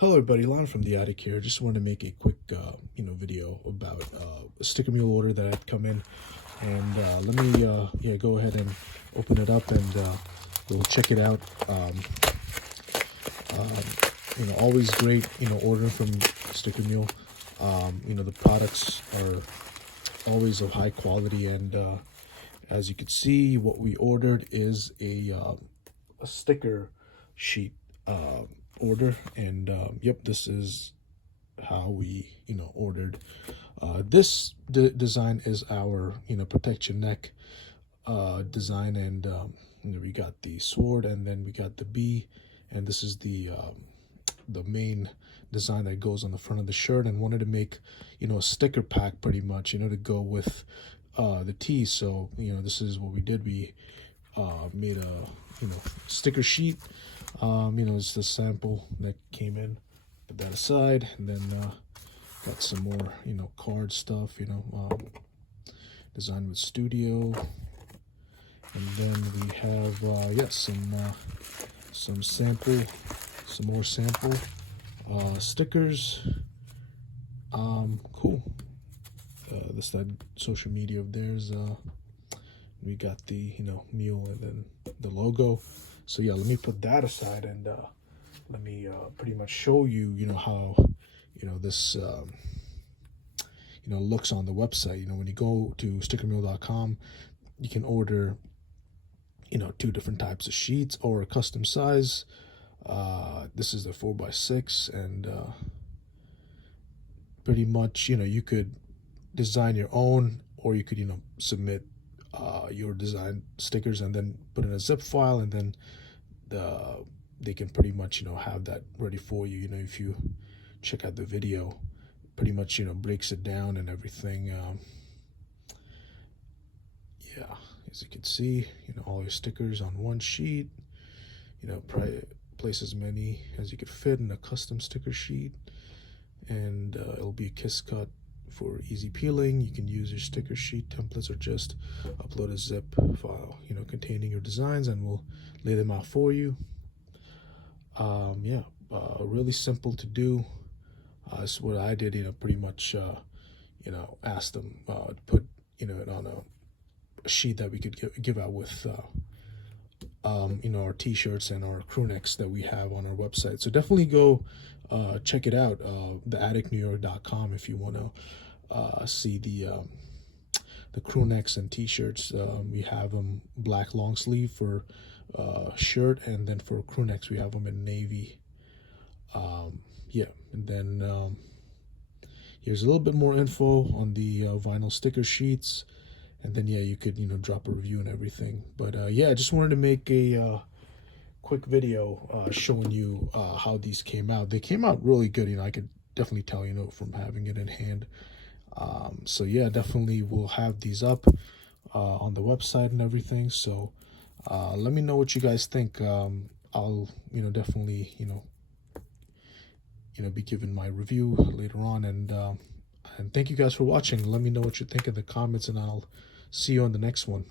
Hello everybody, Lon from the Attic here. Just wanted to make a quick video about a sticker mule order that had come in, and let me go ahead and open it up, and we'll check it out. Always great ordering from Sticker Mule. The products are always of high quality, and as you can see, what we ordered is a sticker sheet order, and yep, this is how we ordered. This design is our protection neck design, and we got the sword, and then we got the bee, and this is the main design that goes on the front of the shirt, and wanted to make a sticker pack pretty much to go with the tee. So this is what we did. We made a sticker sheet. It's the sample that came in. Put that aside, and then got some more card stuff, designed with studio, and then we have some sample, some more sample stickers. Cool. This that social media of theirs. We got the mule, and then the logo. So yeah, let me put that aside, and let me pretty much show you how this looks on the website. When you go to stickermule.com, you can order two different types of sheets or a custom size. This is the 4x6, and pretty much you could design your own, or you could submit your design stickers and then put in a zip file, and then they can pretty much have that ready for you. If you check out the video, pretty much breaks it down and everything. Yeah, as you can see, all your stickers on one sheet. Place as many as you could fit in a custom sticker sheet, and it'll be a kiss cut for easy peeling. You can use your sticker sheet templates, or just upload a zip file containing your designs, and we'll lay them out for you. Really simple to do. That's what I did. Pretty much asked them to put it on a sheet that we could give out with our t-shirts and our crew necks that we have on our website. So definitely go check it out, theatticnewyork.com, if you want to see the crew necks and t-shirts. We have them black long sleeve for shirt, and then for crew necks we have them in navy. And then here's a little bit more info on the vinyl sticker sheets, and then you could drop a review and everything. But I just wanted to make a quick video showing you how these came out. They came out really good. I could definitely tell from having it in hand. So yeah, definitely we'll have these up on the website and everything. So let me know what you guys think. I'll definitely be giving my review later on, and thank you guys for watching. Let me know what you think in the comments, and I'll see you on the next one.